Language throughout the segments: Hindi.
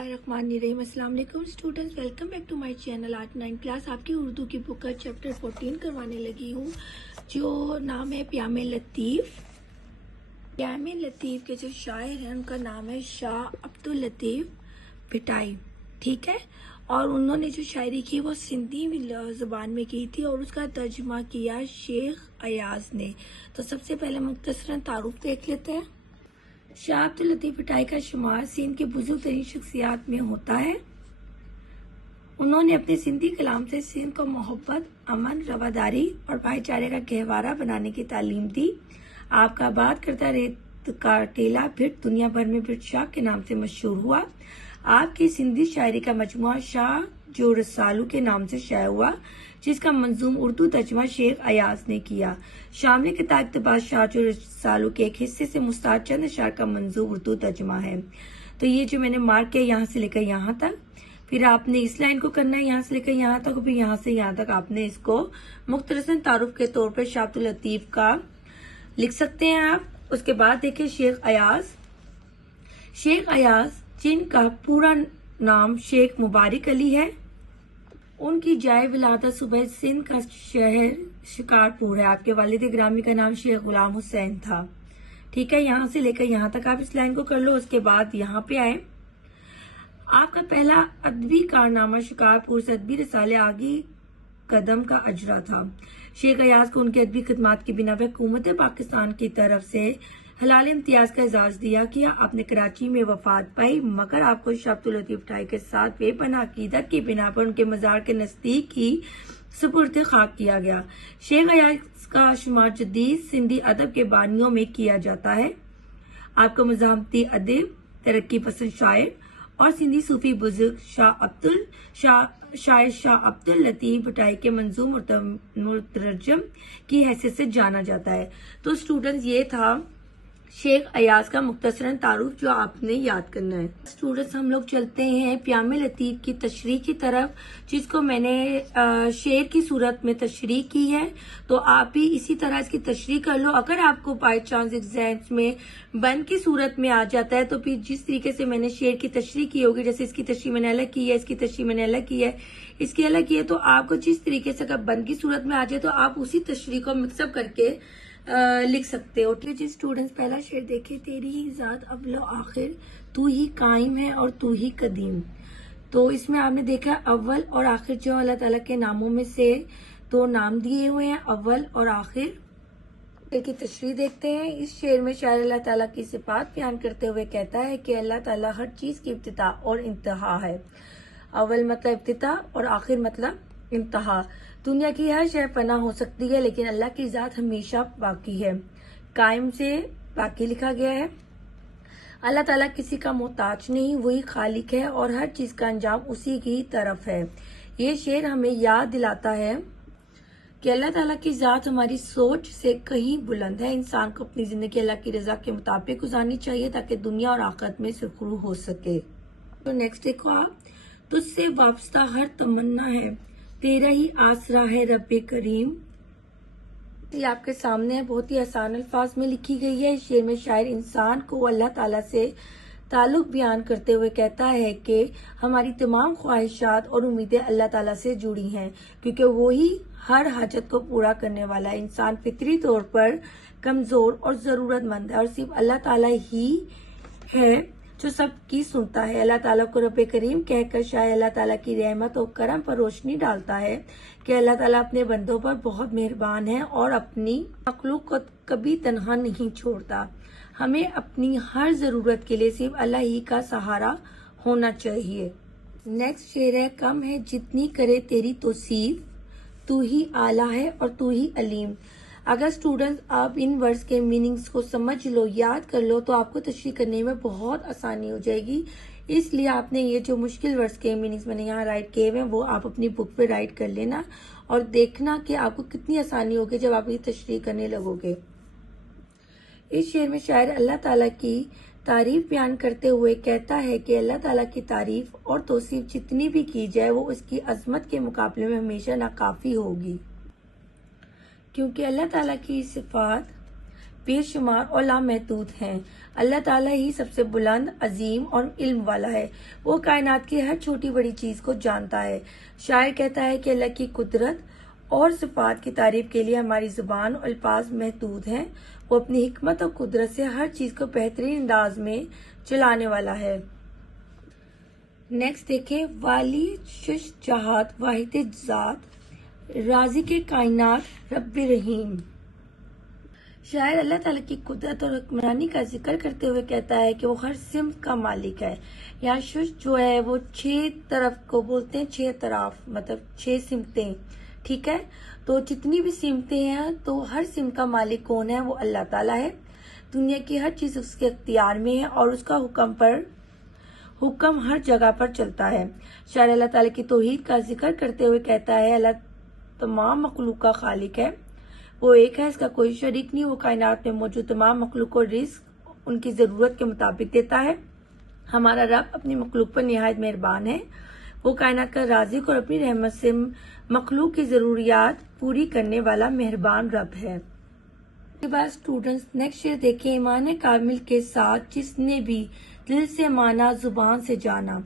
बिस्मिल्लाहिर्रहमानिर्रहीम। अस्सलाम वालेकुम students, welcome back to my channel. आज 9 क्लास आपकी उर्दू की बुक का चैप्टर 14 करवाने लगी हूँ, जो नाम है प्यामे लतीफ़। प्यामे लतीफ़ के जो शायर हैं उनका नाम है शाह अब्दुल लतीफ़ भिटाई, ठीक है। और उन्होंने जो शायरी की वो सिंधी ज़ुबान में की थी और उसका तर्जुमा किया शेख अयाज ने। तो सबसे पहले मुख्तसरन तारुफ देख लेते हैं। शाह अब्दुल लतीफ़ भिटाई का शुमार सिंध की बुजुर्ग तरीन शख्सियात में होता है। उन्होंने अपने सिंधी कलाम से सिंध को मोहब्बत, अमन, रवादारी और भाईचारे का गहवारा बनाने की तालीम दी। आपका आबाद करता रेत का टीला भिट दुनिया भर में भिट शाह के नाम से मशहूर हुआ। आपकी सिंधी शायरी का मजमुआ शाह जो रसालू के नाम से शाया हुआ, जिसका मंजूम उर्दू तर्जुमा शेख अयाज ने किया। शामिल किताब इक़्तिबास शाह जो रसालू के एक हिस्से से मुस्ताद चंद अशार का मंजूम उर्दू तर्जुमा है। तो ये जो मैंने मार्क किया यहाँ से लेकर यहाँ तक, फिर आपने इस लाइन को करना है यहाँ से लेकर यहाँ तक, फिर यहाँ से यहाँ तक आपने इसको मुख्तसरन तारुफ के तौर पर शाह अब्दुल लतीफ़ का लिख सकते हैं आप। उसके बाद देखिए शेख अयाज। शेख अयाज जिनका पूरा नाम शेख मुबारक अली है, उनकी जाए विलादत सुबह सिंध का शहर शिकारपुर है। आपके वालिद ग्रामी का नाम शेख गुलाम हुसैन था, ठीक है। यहाँ से लेकर यहाँ तक आप इस लाइन को कर लो। उसके बाद यहाँ पे आए, आपका पहला अदबी कारनामा शिकारपुर से अदबी रसाले आगी कदम का अजरा था। शेख अयाज को उनकी अदबी खिदमात की बिना पर हुकूमत पाकिस्तान की तरफ से हलाल इम्तियाज का एजाज दिया किया। आपने कराची में वफात पाई, मगर आपको शाह अब्दुल लतीफ़ भिटाई के साथ बेपनाह अकीदत की बिना पर उनके मजार के नजदीक ही सुपुर्द खाक किया गया। शेख अयाज का शुमार जदीद सिंधी अदब के बानियों में किया जाता है। आपका मज़ाहमती अदब, तरक्की पसंद शायर और सिंधी सूफी बुजुर्ग शायर शाह अब्दुल लतीफ़ भिटाई के मंजूम मुतरजम की हैसियत से जाना जाता है। तो स्टूडेंट्स, ये था शेख अयाज का मुख्तसरन तारुफ जो आपने याद करना है। स्टूडेंट्स, हम लोग चलते हैं प्यामे लतीफ़ की तशरीह की तरफ, जिसको मैंने शेर की सूरत में तशरीह की है। तो आप भी इसी तरह इसकी तशरीह कर लो। अगर आपको बाई चांस एग्जाम्स में बंद की सूरत में आ जाता है, तो फिर जिस तरीके से मैंने शेर की तशरीह की होगी, जैसे इसकी तशरीह मैंने अलग की है, इसकी तशरीह मैंने अलग की है, इसकी अलग की है, तो आपको जिस तरीके से अगर बंद की सूरत में आ जाए तो आप उसी तशरीह को मिक्सअप करके लिख सकते हो। जी स्टूडेंट्स, पहला शेर देखे। तेरी ही जात अव्वल आखिर, तू ही कायम है और तू ही कदीम। तो इसमें आपने देखा अव्वल और आखिर जो अल्लाह ताला के नामों में से दो नाम दिए हुए हैं, अव्वल और आखिर। की तशरीह देखते हैं। इस शेर में शायर अल्लाह ताला की सिफात बयान करते हुए कहता है कि अल्लाह ताला हर चीज की इब्तिदा और इंतहा है। अव्वल मतलब इब्तिदा और आखिर मतलब इंतहा। दुनिया की हर शय फना हो सकती है, लेकिन अल्लाह की जात हमेशा बाकी है। कायम से बाकी लिखा गया है। अल्लाह ताला किसी का मोहताज नहीं, वही खालिक है और हर चीज का अंजाम उसी की तरफ है। ये शेर हमें याद दिलाता है कि अल्लाह ताला की जात हमारी सोच से कहीं बुलंद है। इंसान को अपनी जिंदगी अल्लाह की रजा के मुताबिक गुजारनी चाहिए ताकि दुनिया और आखिरत में सुरखरू हो सके। तो नेक्स्ट देखो आप, तुझसे वाबस्ता हर तमन्ना है, तेरा ही आसरा है रब्बे करीम। ये आपके सामने है, बहुत ही आसान अल्फाज में लिखी गई है। इस शेर में शायर इंसान को अल्लाह ताला से ताल्लुक बयान करते हुए कहता है कि हमारी तमाम ख्वाहिशात और उम्मीदें अल्लाह ताला से जुड़ी हैं, क्योंकि वो ही हर हाजत को पूरा करने वाला है। इंसान फितरी तौर पर कमजोर और जरूरतमंद है और सिर्फ अल्लाह ताला ही है जो सबकी सुनता है। अल्लाह ताला को रब्बे करीम कहकर शायद अल्लाह ताला की रहमत और करम पर रोशनी डालता है कि अल्लाह ताला अपने बंदों पर बहुत मेहरबान है और अपनी मखलूक को कभी तन्हा नहीं छोड़ता। हमें अपनी हर जरूरत के लिए सिर्फ अल्लाह ही का सहारा होना चाहिए। नेक्स्ट शेर है, कम है जितनी करे तेरी तौसीफ, तू ही आला है और तू ही अलीम। अगर स्टूडेंट्स आप इन वर्ड्स के मीनिंग्स को समझ लो, याद कर लो, तो आपको तशरीह करने में बहुत आसानी हो जाएगी। इसलिए आपने ये जो मुश्किल वर्ड्स के मीनिंग्स मैंने यहाँ राइट किए हुए हैं, वो आप अपनी बुक पे राइट कर लेना और देखना कि आपको कितनी आसानी होगी जब आप ये तशरीह करने लगोगे। इस शेर में शायर अल्लाह ताला की तारीफ बयान करते हुए कहता है कि अल्लाह ताला की तारीफ और तौसीफ जितनी भी की जाए वो उसकी अजमत के मुकाबले में हमेशा नाकाफी होगी, क्योंकि अल्लाह ताला की सिफात बेशुमार और लामहदूद हैं। अल्लाह ताला ही सबसे बुलंद, अजीम और इल्म वाला है। वो कायनात की हर छोटी बड़ी चीज को जानता है। शायर कहता है कि अल्लाह की कुदरत और सिफात की तारीफ के लिए हमारी जुबान और अल्फाज महदूद हैं। वो अपनी हिकमत और कुदरत से हर चीज को बेहतरीन अंदाज में चलाने वाला है। नेक्स्ट देखें, वाली शुश जहात वाहिद जात राजी के कायनात रब्बे रहीम। शायर अल्लाह ताला की कुदरत और हुक्मरानी का जिक्र करते हुए कहता है कि वो हर सिमत का मालिक है। यहाँ शुश जो है वो 6 तरफ को बोलते हैं, 6 तरफ मतलब 6 सिमतें, ठीक है। तो जितनी भी सिमतें हैं तो हर सिमत का मालिक कौन है? वो अल्लाह ताला है। दुनिया की हर चीज उसके अख्तियार में है और उसका हुक्म हर जगह पर चलता है। शायर अल्लाह ताला की तौहीद का जिक्र करते हुए कहता है, अल्लाह तमाम मखलूक का खालिक है। वो एक है, इसका कोई शरीक नहीं। वो कायनात में मौजूद तमाम मखलूक को रिस्क उनकी जरूरत के मुताबिक देता है। हमारा रब अपनी मखलूक पर निहायत मेहरबान है। वो कायनात का राज़िक और अपनी रहमत से मखलूक की जरूरियात पूरी करने वाला मेहरबान रब है। इसके बाद स्टूडेंट्स नेक्स्ट शेर देखें, ईमान कामिल के साथ जिसने भी दिल से माना जुबान से जाना,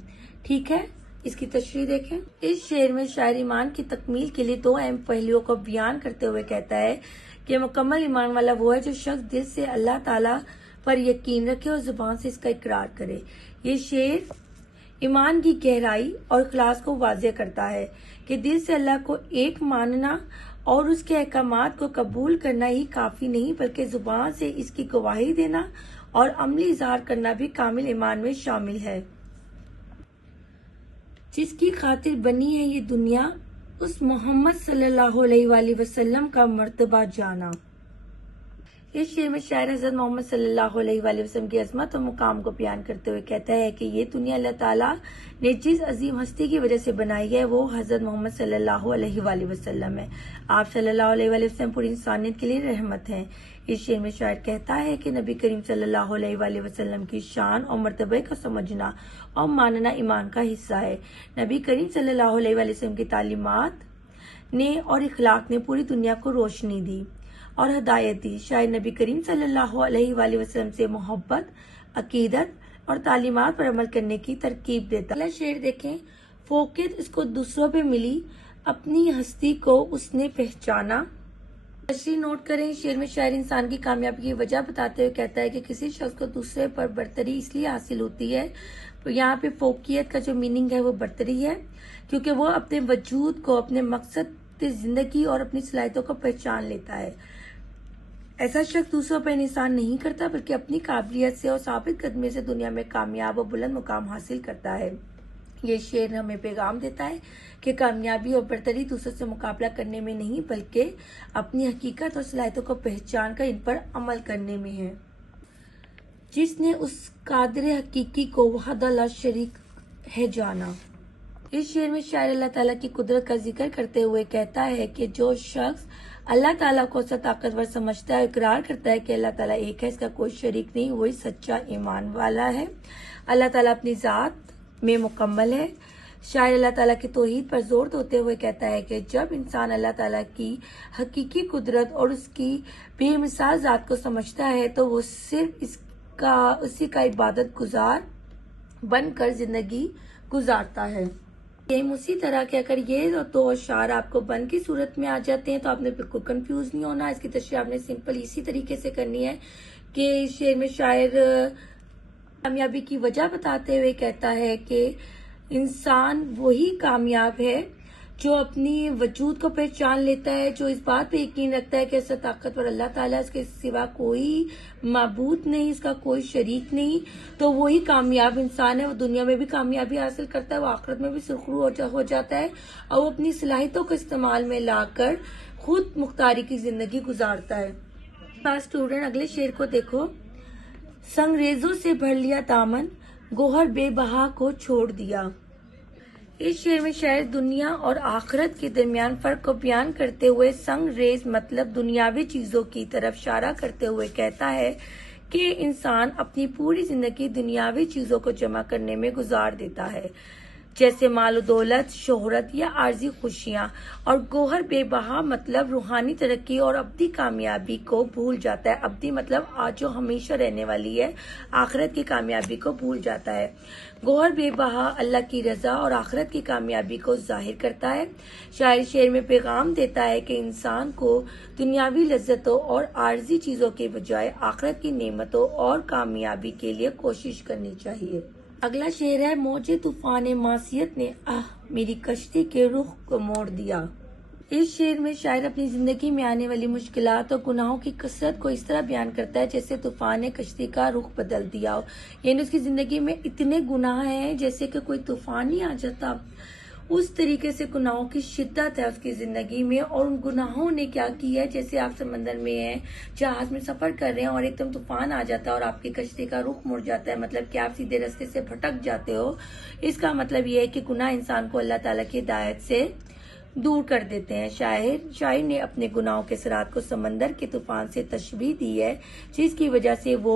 ठीक है। इसकी तशरीह देखें। इस शेर में शायर ईमान की तकमील के लिए 2 अहम पहलुओं को बयान करते हुए कहता है कि मुकम्मल ईमान वाला वो है जो शख्स दिल से अल्लाह ताला पर यकीन रखे और जुबान से इसका इकरार करे। ये शेर ईमान की गहराई और इखलास को वाज़ेह करता है कि दिल से अल्लाह को एक मानना और उसके अहकामात को कबूल करना ही काफी नहीं, बल्कि जुबान से इसकी गवाही देना और अमली इज़हार करना भी कामिल ईमान में शामिल है। जिसकी खातिर बनी है ये दुनिया, उस मोहम्मद सल्लल्लाहु अलैहि वसल्लम का मर्तबा जाना। इस शेर में शायर हज़रत मोहम्मद सल्लल्लाहु अलैहि वसल्लम की अज़मत और मुकाम को बयान करते हुए कहता है कि ये दुनिया अल्लाह ताला ने जिस अजीम हस्ती की वजह से बनाई है वो हज़रत मोहम्मद सल्लल्लाहु अलैहि वसल्लम है। आप सल्लल्लाहु अलैहि वसल्लम पूरी इंसानियत के लिए रहमत हैं। इस शेर में शायर कहता है कि नबी करीम सल्लल्लाहु अलैहि वसल्लम की शान और मर्तबे को समझना और मानना ईमान का हिस्सा है। नबी करीम सल्लल्लाहु अलैहि वसल्लम की तालीमात ने और इखलाक ने पूरी दुनिया को रोशनी दी और हिदायत दी। शायद नबी करीम सल्लल्लाहु अलैहि वसल्लम से मोहब्बत, अकीदत और तालीमात पर अमल करने की तरकीब देता। अगला शेर देखें, फोकियत इसको दूसरों पे मिली, अपनी हस्ती को उसने पहचाना। तशरीह नोट करें। शेर में शायर इंसान की कामयाबी की वजह बताते हुए कहता है कि किसी शख्स को दूसरे पर बरतरी इसलिए हासिल होती है, तो यहाँ पे फोकियत का जो मीनिंग है वो बरतरी है, क्योंकि वो अपने वजूद को, अपने मकसद जिंदगी और अपनी सलाहियतों को पहचान लेता है। ऐसा शख्स दूसरों पर इंसान नहीं करता, बल्कि अपनी काबिलियत से और साबित कदमी से दुनिया में कामयाब और बुलंद मुकाम हासिल करता है। ये शेर हमें पैगाम देता है कि कामयाबी और बरतरी दूसरों से मुकाबला करने में नहीं, बल्कि अपनी हकीकत और सलाहियतों को पहचान कर इन पर अमल करने में है। जिसने उस कादिर हकीकी को वहदा ला शरीक है जाना। इस शेर में शायर अल्लाह ताला की कुदरत का जिक्र करते हुए कहता है कि जो शख्स अल्लाह ताला को सा ताकतवर समझता है, इकरार करता है कि अल्लाह ताला एक है, इसका कोई शरीक नहीं, वही सच्चा ईमान वाला है। अल्लाह ताला अपनी जात में मुकम्मल है। शायर अल्लाह ताला की तौहीद पर जोर देते हुए कहता है कि जब इंसान अल्लाह ताला की हकीकी कुदरत और उसकी बेमिसाल जात को समझता है तो वो सिर्फ उसी का इबादत गुजार बनकर जिंदगी गुजारता है। सेम उसी तरह के अगर ये 2 अशार आपको बन की सूरत में आ जाते हैं तो आपने बिल्कुल कंफ्यूज नहीं होना। इसकी तशरीह आपने सिंपल इसी तरीके से करनी है कि शेर में शायर कामयाबी की वजह बताते हुए कहता है कि इंसान वही कामयाब है जो अपनी वजूद को पहचान लेता है, जो इस बात पे यकीन रखता है कि ऐसा ताकतवर अल्लाह ताला, इसके सिवा कोई माबूद नहीं, इसका कोई शरीक नहीं, तो वही कामयाब इंसान है। वो दुनिया में भी कामयाबी हासिल करता है, वो आखिरत में भी सुरखरू हो जाता है और वो अपनी सलाहियतों को इस्तेमाल में लाकर खुद मुख्तारी की जिंदगी गुजारता है। स्टूडेंट अगले शेर को देखो, संगरेजों से भर लिया दामन, गोहर बेबहा को छोड़ दिया। इस शेर में शायर दुनिया और आखिरत के दरमियान फर्क को बयान करते हुए संगरेज मतलब दुनियावी चीजों की तरफ इशारा करते हुए कहता है कि इंसान अपनी पूरी जिंदगी दुनियावी चीजों को जमा करने में गुजार देता है। जैसे मालो दौलत, शोहरत या आर्जी खुशियां। और गोहर बेबहा मतलब रूहानी तरक्की और अब्दी कामयाबी को भूल जाता है। अब्दी मतलब आज जो हमेशा रहने वाली है, आखिरत की कामयाबी को भूल जाता है। गोहर बेबहा अल्लाह की रजा और आखिरत की कामयाबी को जाहिर करता है। शायर शेर में पैगाम देता है कि इंसान को दुनियावी लज्जतों और आर्जी चीजों के बजाय आखिरत की नेमतों और कामयाबी के लिए कोशिश करनी चाहिए। अगला शेर है, मौजे तूफान मासियत ने मेरी कश्ती के रुख को मोड़ दिया। इस शेर में शायर अपनी जिंदगी में आने वाली मुश्किलात और गुनाहों की कसरत को इस तरह बयान करता है जैसे तूफान ने कश्ती का रुख बदल दिया हो। यानी उसकी जिंदगी में इतने गुनाह हैं जैसे कि कोई तूफान ही आ जाता। उस तरीके से गुनाहों की शिद्दत है उसकी जिंदगी में। और उन गुनाहों ने क्या किया है, जैसे आप समंदर में हैं, जहाज में सफर कर रहे हैं और एकदम तूफान आ जाता है और आपकी कश्ती का रुख मुड़ जाता है, मतलब कि आप सीधे रास्ते से भटक जाते हो। इसका मतलब ये है कि गुनाह इंसान को अल्लाह ताला की हिदायत से दूर कर देते हैं। शायर ने अपने गुनाहों के सिरात को समंदर के तूफान से तशबीह दी है, जिसकी वजह से वो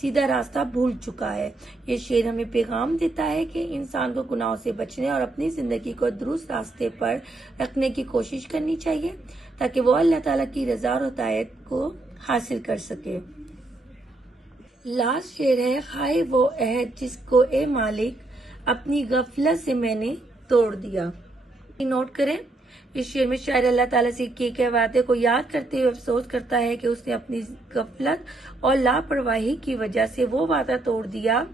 सीधा रास्ता भूल चुका है। ये शेर हमें पैगाम देता है कि इंसान को गुनाहों से बचने और अपनी जिंदगी को दुरुस्त रास्ते पर रखने की कोशिश करनी चाहिए ताकि वो अल्लाह ताला की रजा और हिदायत को हासिल कर सके। लास्ट शेर है, खाए वो अहद जिसको ए मालिक अपनी गफलत से मैंने तोड़ दिया। नोट करें, इस शेर में शायर अल्लाह ताला से किए गए वादे को याद करते हुए अफसोस करता है कि उसने अपनी गफलत और लापरवाही की वजह से वो वादा तोड़ दिया।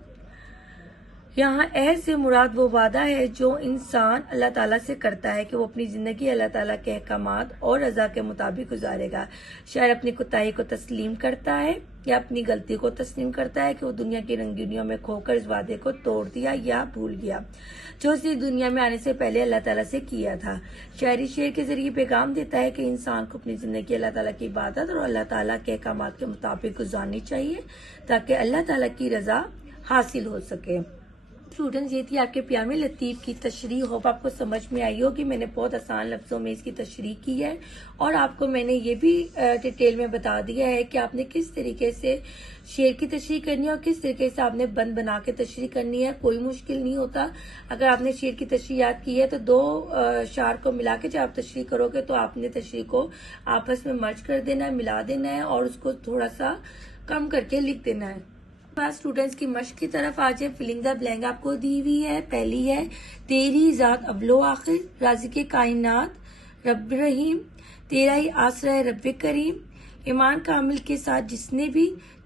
यहाँ अहद से मुराद वो वादा है जो इंसान अल्लाह ताला से करता है कि वो अपनी जिंदगी अल्लाह ताला के अहकामात और रजा के मुताबिक गुजारेगा। शायर अपनी कोताही को तस्लीम करता है या अपनी गलती को तस्लीम करता है कि वो दुनिया की रंगीनियों में खोकर इस वादे को तोड़ दिया या भूल गया जो उसने दुनिया में आने से पहले अल्लाह ताला से किया था। शायरी शेर के जरिए पैगाम देता है कि इंसान को अपनी जिंदगी अल्लाह ताला की इबादत और अल्लाह ताला के अहकामात के मुताबिक गुजारनी चाहिए ताकि अल्लाह ताला की रजा हासिल हो सके। स्टूडेंट्स, ये थी आपके प्यार में लतीफ की तशरीह। होप आपको समझ में आई होगी। मैंने बहुत आसान लफ्जों में इसकी तशरीह की है और आपको मैंने ये भी डिटेल में बता दिया है कि आपने किस तरीके से शेर की तशरीह करनी है और किस तरीके से आपने बंद बना के तशरीह करनी है। कोई मुश्किल नहीं होता। अगर आपने शेर की तशरीह याद की है तो दो शार को मिला के जब आप तशरीह करोगे तो आपने तशरीह को आपस में मर्ज कर देना है, मिला देना है और उसको थोड़ा सा कम करके लिख देना है। स्टूडेंट्स की मश्क की तरफ आ जाए। फिलिंग द ब्लैंक आपको दी हुई है। पहली है, तेरी जात अबलो आखिर, राज़िक़े कायनात रब रहीम, तेरा ही आसरा है रब करीम, ईमान कामिल के साथ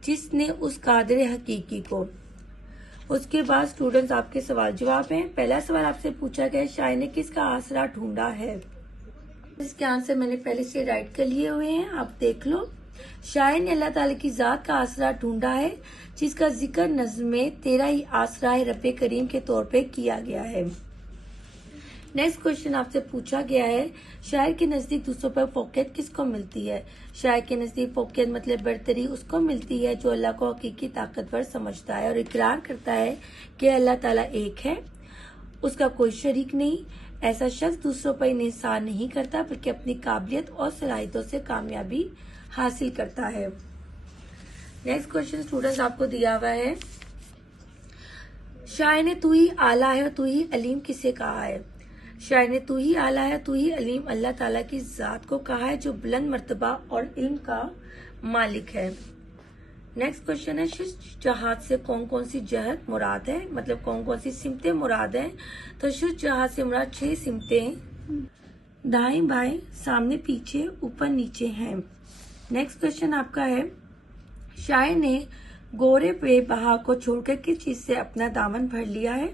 जिसने उस कादिर हकीकी को। उसके बाद स्टूडेंट्स आपके सवाल जवाब हैं। पहला सवाल आपसे पूछा गया, शायर ने किसका आसरा ढूंढा है। इसके आंसर मैंने पहले से राइट कर लिए हुए हैं, आप देख लो। शायर ने अल्लाह ताला की जात का आसरा ढूंढा है जिसका जिक्र नज़्म में तेरा ही आसरा है रब करीम के तौर पे किया गया है। नेक्स्ट क्वेश्चन आपसे पूछा गया है, शायर के नजदीक दूसरों पर फौकियत किसको मिलती है। शायर के नजदीक फौकियत मतलब बरतरी उसको मिलती है जो अल्लाह को हकीकी ताकतवर समझता है और इकरार करता है कि अल्लाह ताला एक है, उसका कोई शरीक नहीं। ऐसा शख्स दूसरों पर इंहिसार नहीं करता बल्कि अपनी काबिलियत और सलाहियतों से कामयाबी हासिल करता है। नेक्स्ट क्वेश्चन स्टूडेंट्स आपको दिया हुआ है, शायर ने तू ही आला है और तू ही अलीम किसे कहा है। शायर ने तू ही आला है तू ही अलीम अल्लाह ताला की जात को कहा है जो बुलंद मर्तबा और इल्म का मालिक है। नेक्स्ट क्वेश्चन है, शुज जहाज से कौन कौन सी जहत मुराद है, मतलब कौन कौन सी सिमतें मुराद है। तो शुज जहाज से मुराद 6 सिमतें दाएं बाएं सामने पीछे ऊपर नीचे हैं। नेक्स्ट क्वेश्चन आपका है, शायर ने गोरे बेबहा को छोड़कर किस चीज से अपना दामन भर लिया है।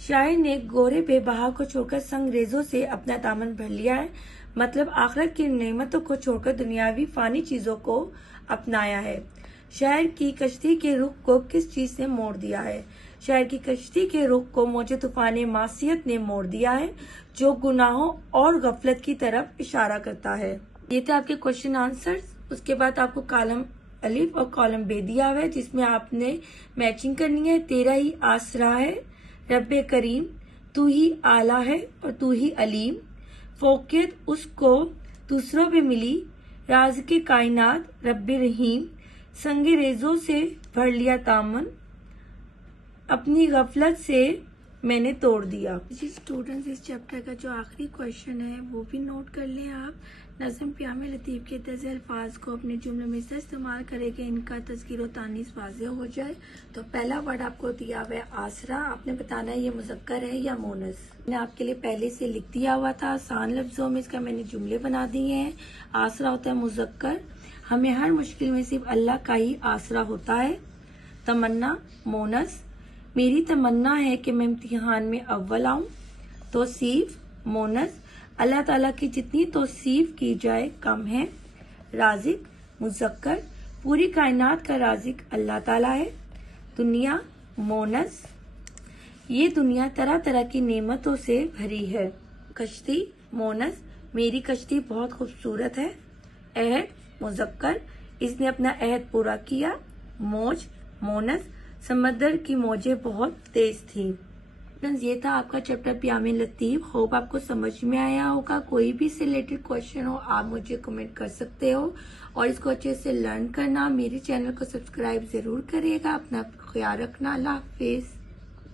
शायर ने गोरे बेबहा को छोड़कर संगरेजों से अपना दामन भर लिया है, मतलब आखिरत की नेमतों को छोड़कर दुनियावी फानी चीजों को अपनाया है। शायर की कश्ती के रुख को किस चीज ने मोड़ दिया है। शायर की कश्ती के रुख को मौजे तूफान मासियत ने मोड़ दिया है जो गुनाहों और गफलत की तरफ इशारा करता है। ये थे आपके क्वेश्चन आंसर्स। उसके बाद आपको कॉलम अलिफ और कॉलम बे दिया हुआ है जिसमें आपने मैचिंग करनी है। तेरा ही आसरा है रब्बे करीम, तू ही आला है और तू ही अलीम, फौकियत उसको दूसरों पे मिली, राज के कायनात रब्बे रहीम, संगे रेजों से भर लिया दामन, अपनी गफलत से मैंने तोड़ दिया। जी स्टूडेंट्स, इस चैप्टर का जो आखिरी क्वेश्चन है वो भी नोट कर लें आप। नज़म प्यामे लतीफ़ के तज़े अल्फाज को अपने जुमले में से इस्तेमाल करें कि इनका तज़कीर व तानीस वाज़ेह हो जाए। तो पहला वर्ड आपको दिया हुआ है आसरा। आपने बताना है ये मुज़क्कर है या मोनस। मैंने आपके लिए पहले से लिख दिया हुआ था, आसान लफ्जों में इसका मैंने जुमले बना दिए हैं। आसरा होता है मुज़क्कर। हमें हर मुश्किल में सिर्फ अल्लाह का ही आसरा होता है। तमन्ना मोनस। मेरी तमन्ना है कि मैं इम्तिहान में अव्वल आऊं। तौसीफ मोनस। अल्लाह ताला की जितनी तौसीफ की जाए कम है। राजिक मुज़क्कर। पूरी कायनात का राजिक अल्लाह ताला है। दुनिया मोनस। ये दुनिया तरह तरह की नेमतों से भरी है। कश्ती मोनस। मेरी कश्ती बहुत खूबसूरत है। अहद मुज़क्कर। इसने अपना अहद पूरा किया। मौज मोनस। समंदर की मौजें बहुत तेज थी। ये था आपका चैप्टर प्यामे लतीफ। होप आपको समझ में आया होगा। कोई भी इससे रिलेटेड क्वेश्चन हो आप मुझे कमेंट कर सकते हो और इसको अच्छे से लर्न करना। मेरे चैनल को सब्सक्राइब जरूर करिएगा। अपना ख्याल रखना। अल्लाह हाफिज।